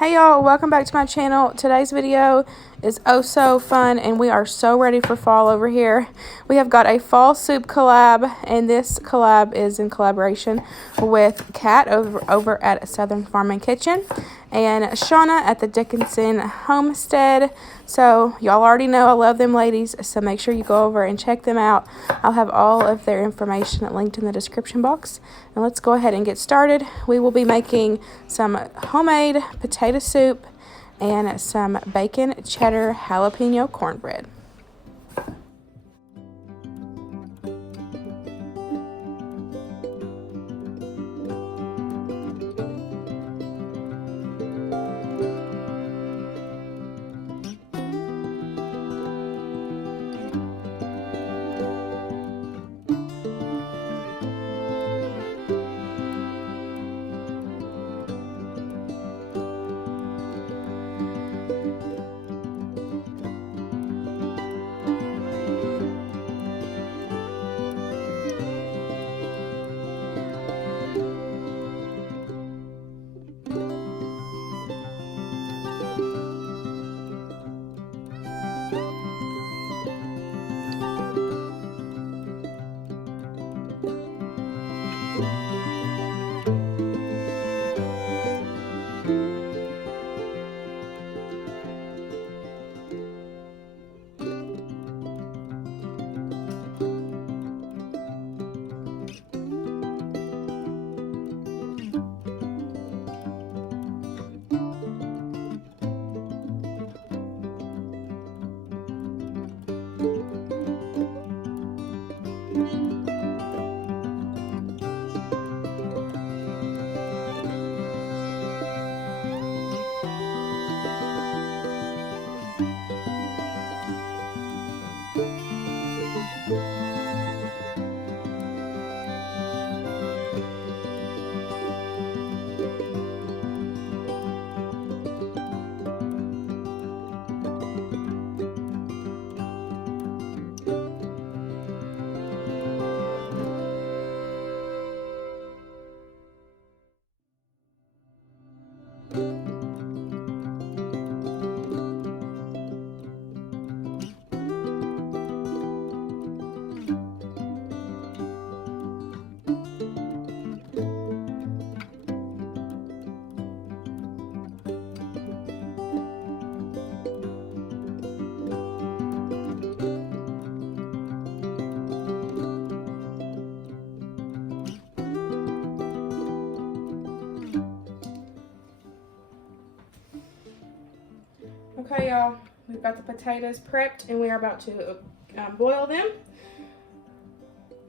Hey y'all, welcome back to my channel. Today's video is oh so fun and we are so ready for fall over here. We have got a fall soup collab, and this collab is in collaboration with Kat over at Southern Farm and Kitchen and Shauna at the Dickinson Homestead. So y'all already know I love them ladies, so make sure you go over and check them out. I'll have all of their information linked in the description box. And let's go ahead and get started. We will be making some homemade potato soup and some bacon cheddar jalapeno cornbread. Okay, y'all, we've got the potatoes prepped and we are about to boil them.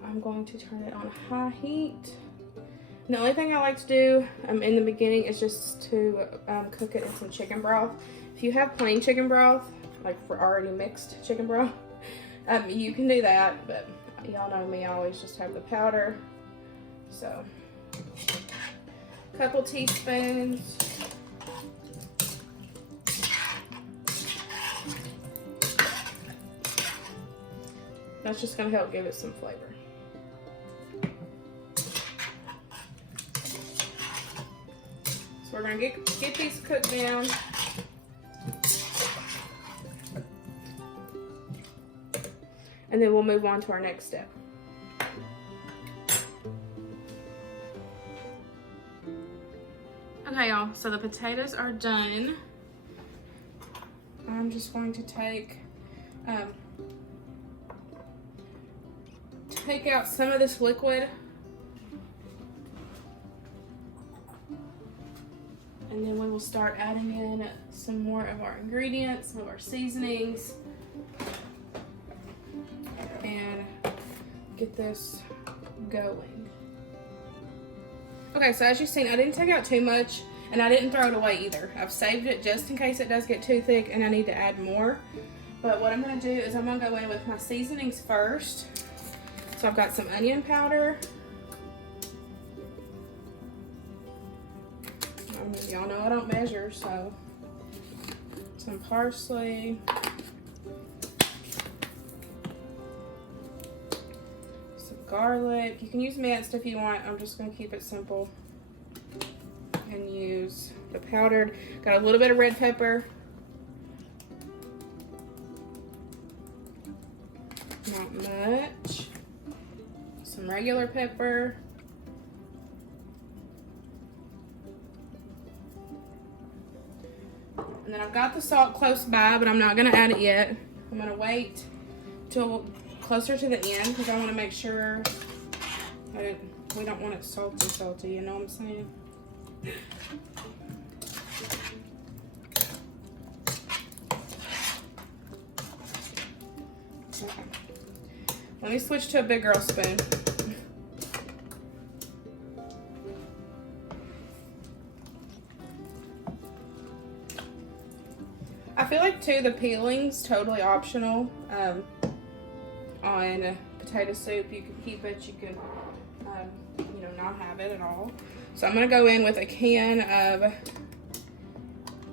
I'm going to turn it on high heat. And the only thing I like to do in the beginning is just to cook it in some chicken broth. If you have plain chicken broth, like for already mixed chicken broth, you can do that, but y'all know me, I always just have the powder. So, a couple teaspoons. That's just going to help give it some flavor. So we're going to get these cooked down. And then we'll move on to our next step. Okay, y'all, so the potatoes are done. I'm just going to take out some of this liquid and then we will start adding in some more of our ingredients, some of our seasonings, and get this going. Okay, so as you've seen, I didn't take out too much and I didn't throw it away either. I've saved it just in case it does get too thick and I need to add more. But what I'm going to do is I'm going to go in with my seasonings first. So I've got some onion powder. Y'all know I don't measure, so some parsley, some garlic. You can use minced if you want. I'm just going to keep it simple and use the powdered. Got a little bit of red pepper. Not much. Some regular pepper. And then I've got the salt close by, but I'm not gonna add it yet. I'm gonna wait till closer to the end because I want to make sure that we don't want it salty, you know what I'm saying? Okay. Let me switch to a big girl spoon. I feel like too, the peeling's totally optional on potato soup. You can keep it, you can you know, not have it at all. So I'm gonna go in with a can of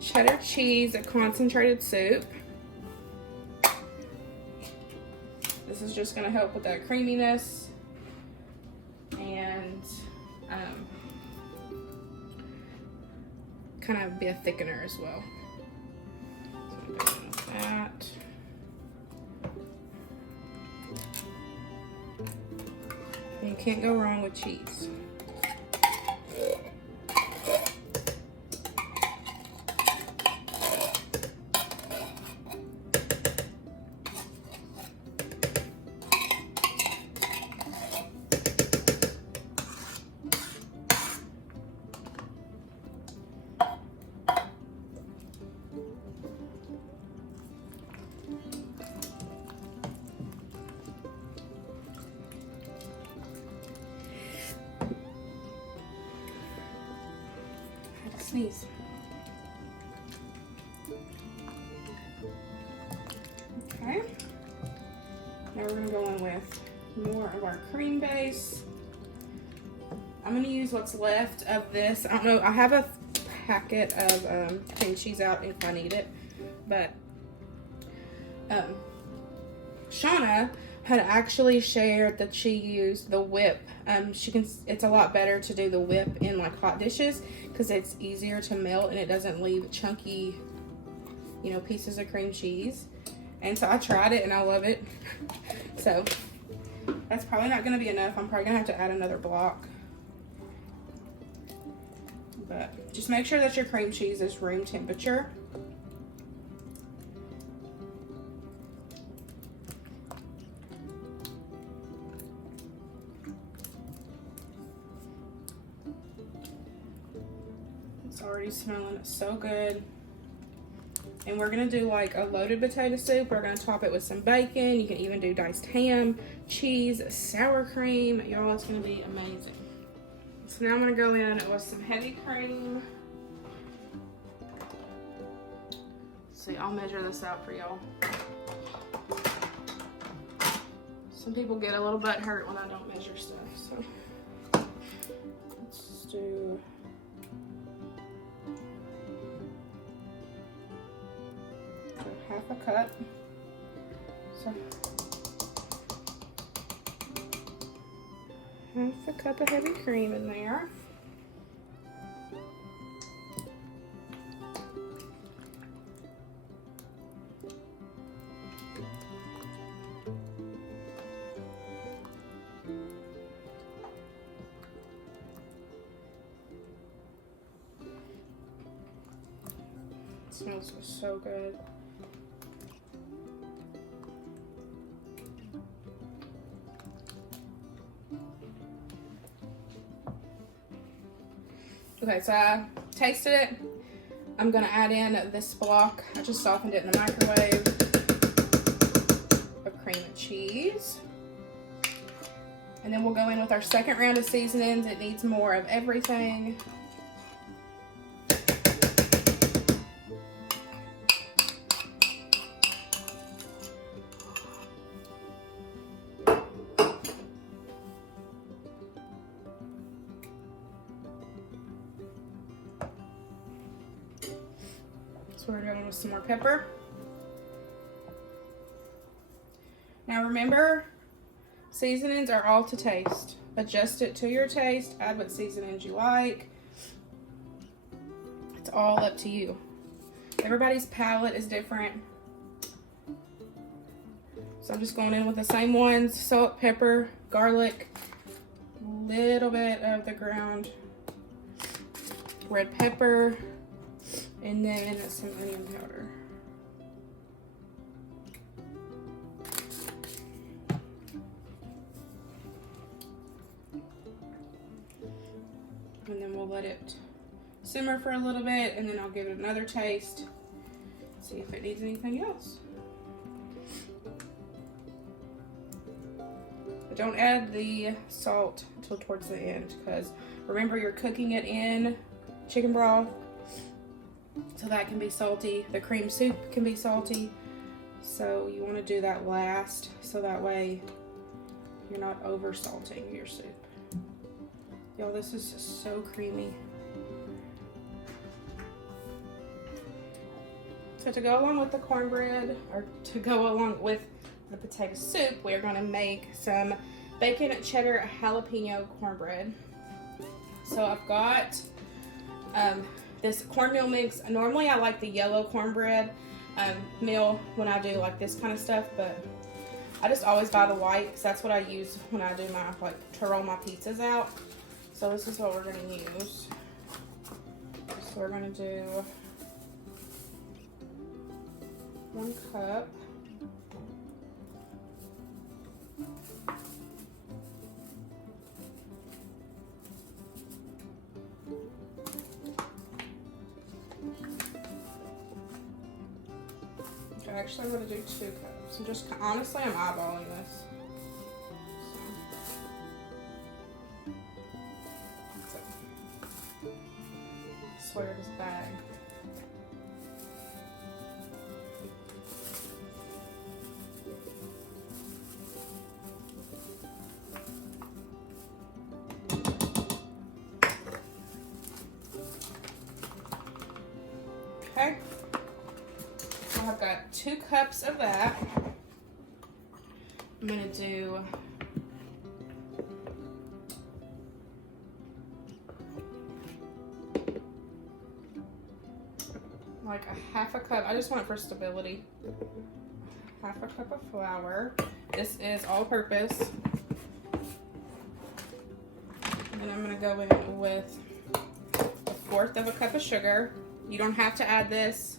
cheddar cheese, a concentrated soup. This is just gonna help with that creaminess and kind of be a thickener as well. So I'm going with that. And you can't go wrong with cheese. Sneeze. Okay. Now we're gonna go in with more of our cream base. I'm gonna use what's left of this. I don't know, I have a packet of cream cheese out if I need it, but Shauna had actually shared that she used the whip. It's a lot better to do the whip in like hot dishes because it's easier to melt and it doesn't leave chunky, you know, pieces of cream cheese. And so I tried it and I love it. So that's probably not gonna be enough. I'm probably gonna have to add another block. But just make sure that your cream cheese is room temperature. Already smelling so good. And we're gonna do like a loaded potato soup. We're gonna top it with some bacon. You can even do diced ham, cheese, sour cream. Y'all, it's gonna be amazing. So now I'm gonna go in with some heavy cream. See, I'll measure this out for y'all. Some people get a little butt hurt when I don't measure stuff. So let's do half a cup. So half a cup of heavy cream in there. It smells so good. Okay, so I tasted it. I'm gonna add in this block. I just softened it in the microwave of cream and cheese. And then we'll go in with our second round of seasonings. It needs more of everything. So we're going with some more pepper. Now remember, seasonings are all to taste. Adjust it to your taste. Add what seasonings you like. all up to you. Everybody's palate is different. So I'm just going in with the same ones: salt, pepper, garlic, a little bit of the ground red pepper, and then some onion powder. And then we'll let it simmer for a little bit, and then I'll give it another taste, see if it needs anything else. But don't add the salt until towards the end, because remember, you're cooking it in chicken broth, so that can be salty. The cream soup can be salty, so you want to do that last, so that way you're not over salting your soup. Y'all, this is so creamy. So to go along with the cornbread, or to go along with the potato soup, we're going to make some bacon, cheddar, jalapeno cornbread. So I've got this cornmeal mix. Normally I like the yellow cornbread meal when I do like this kind of stuff, but I just always buy the white because that's what I use when I do my, like, to roll my pizzas out. So this is what we're going to use. So we're going to do 1 cup. Actually, I'm going to do 2 cups. I'm just, honestly, I'm eyeballing this. I swear this bag. Okay. So I've got 2 cups of that. I'm going to do like a 1/2 cup. I just want it for stability. 1/2 cup of flour. This is all purpose. And then I'm going to go in with 1/4 cup of sugar. You don't have to add this.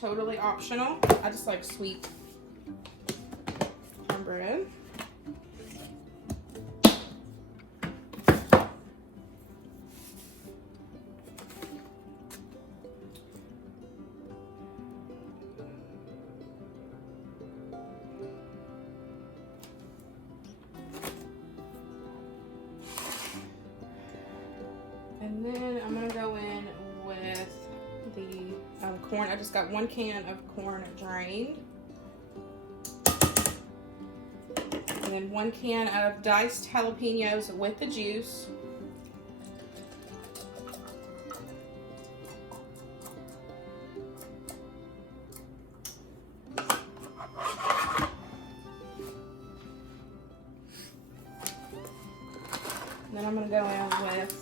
Totally optional. I just like sweet cornbread. And then I'm going to go in with the corn. I just got 1 can of corn drained. And then 1 can of diced jalapenos with the juice. And then I'm going to go in with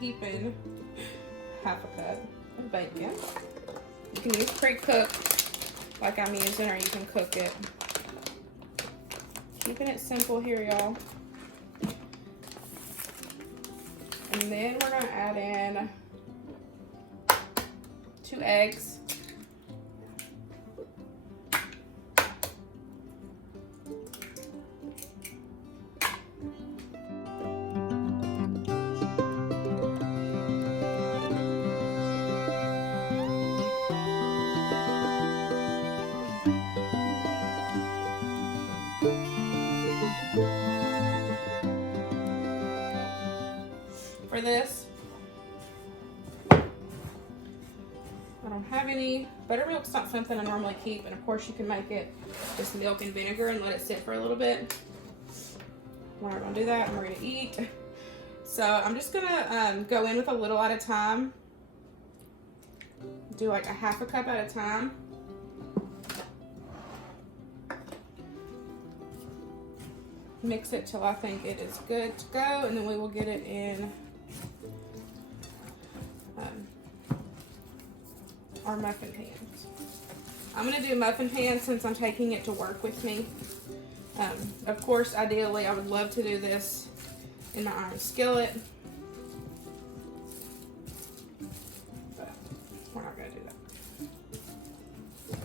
heaping 1/2 cup of bacon. You can use pre-cooked like I'm using, or you can cook it. Keeping it simple here, y'all. And then we're going to add in 2 eggs. For this, I don't have any. Buttermilk's not something I normally keep, and of course you can make it just milk and vinegar and let it sit for a little bit. We're not gonna do that, and we're gonna eat. So I'm just gonna go in with a little at a time. Do like a 1/2 cup at a time. mix it till I think it is good to go, and then we will get it in our muffin pans. I'm going to do muffin pans since I'm taking it to work with me. Of course, ideally, I would love to do this in my iron skillet, but we're not going to do that.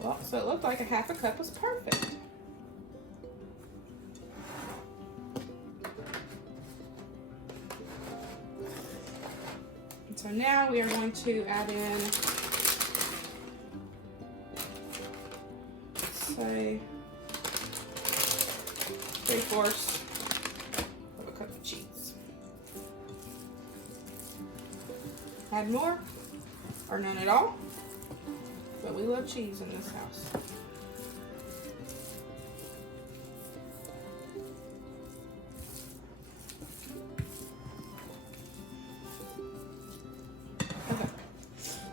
Well, so it looked like a half a cup was perfect. And so now we are going to add in, say, 3/4 of a cup of cheese. Add more or none at all, but we love cheese in this house. Okay.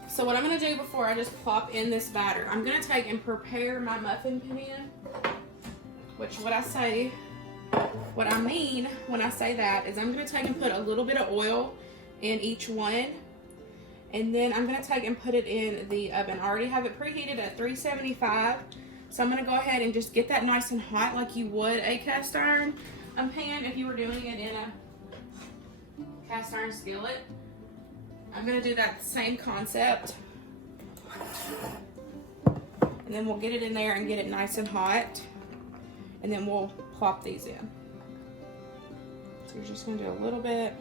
So what I'm going to do before I just plop in this batter, I'm going to take and prepare my muffin pan, which what I mean when I say that is I'm going to take and put a little bit of oil in each one, and then I'm going to take and put it in the oven. I already have it preheated at 375, so I'm going to go ahead and just get that nice and hot like you would a cast iron pan if you were doing it in a cast iron skillet. I'm going to do that same concept, and then we'll get it in there and get it nice and hot, and then we'll plop these in. So you're just going to do a little bit.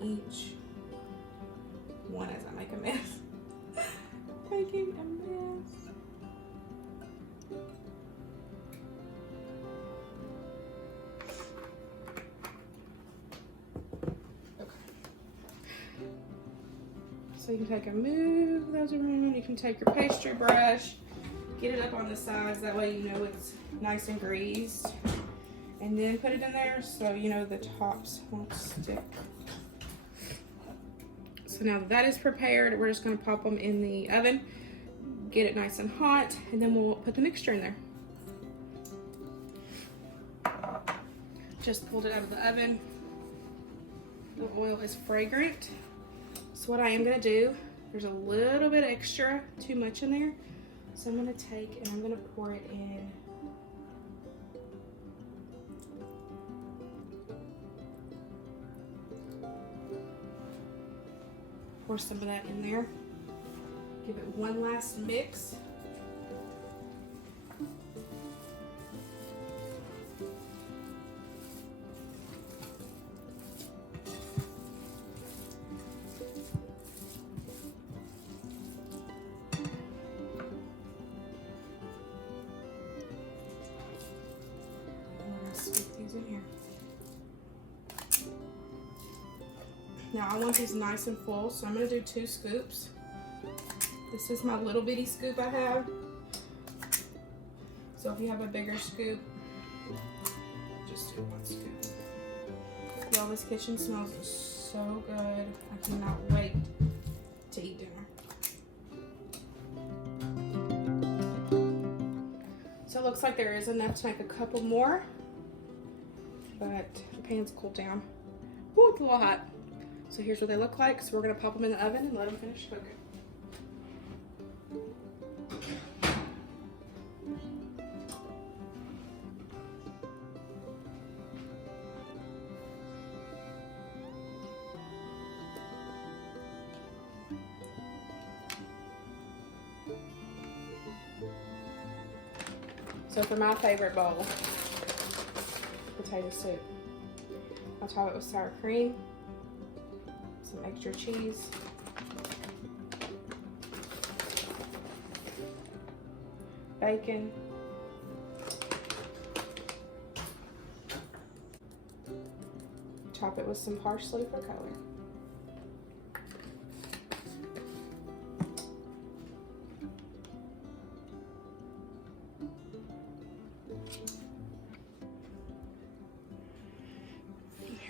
In each one as I make a mess. Making a mess. Okay. So you can take and move those around. You can take your pastry brush, get it up on the sides. That way you know it's nice and greased. And then put it in there so you know the tops won't stick. So now that is prepared, we're just going to pop them in the oven, get it nice and hot, and then we'll put the mixture in there. Just pulled it out of the oven. The oil is fragrant. So what I am going to do, there's a little bit extra, too much in there. So I'm going to take and I'm going to pour it in. Pour some of that in there. Give it one last mix. I'm gonna scoop these in here. Now I want these nice and full, so I'm going to do 2 scoops. This is my little bitty scoop I have. So if you have a bigger scoop, just do 1 scoop. Y'all, this kitchen smells so good. I cannot wait to eat dinner. So it looks like there is enough to make a couple more, but the pan's cooled down. Ooh, it's a little hot. So here's what they look like. So we're going to pop them in the oven and let them finish cooking. So for my favorite bowl, potato soup, I'll top it with sour cream, some extra cheese, bacon, top it with some parsley for color.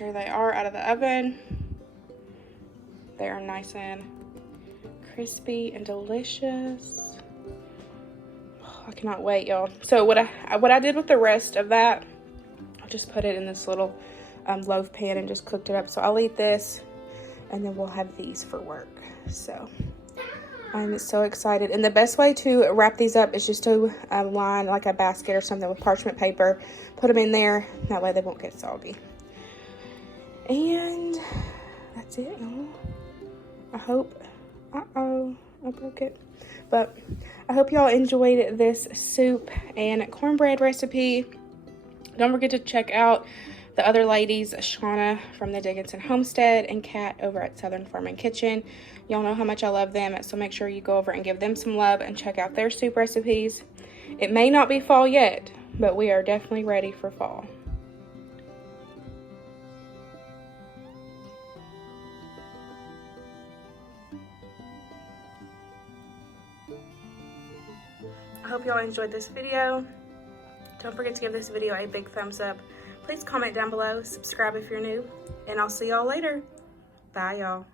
Here they are out of the oven. They are nice and crispy and delicious. Oh, I cannot wait, y'all. So what I did with the rest of that, I just put it in this little loaf pan and just cooked it up. So I'll eat this, and then we'll have these for work. So I'm so excited. And the best way to wrap these up is just to line like a basket or something with parchment paper. Put them in there. That way they won't get soggy. And that's it, y'all. I hope, I broke it. But I hope y'all enjoyed this soup and cornbread recipe. Don't forget to check out the other ladies, Shauna from the Dickinson Homestead and Kat over at Southern Farm and Kitchen. Y'all know how much I love them, so make sure you go over and give them some love and check out their soup recipes. It may not be fall yet, but we are definitely ready for fall. I hope y'all enjoyed this video. Don't forget to give this video a big thumbs up. Please comment down below, subscribe if you're new, and I'll see y'all later. Bye, y'all.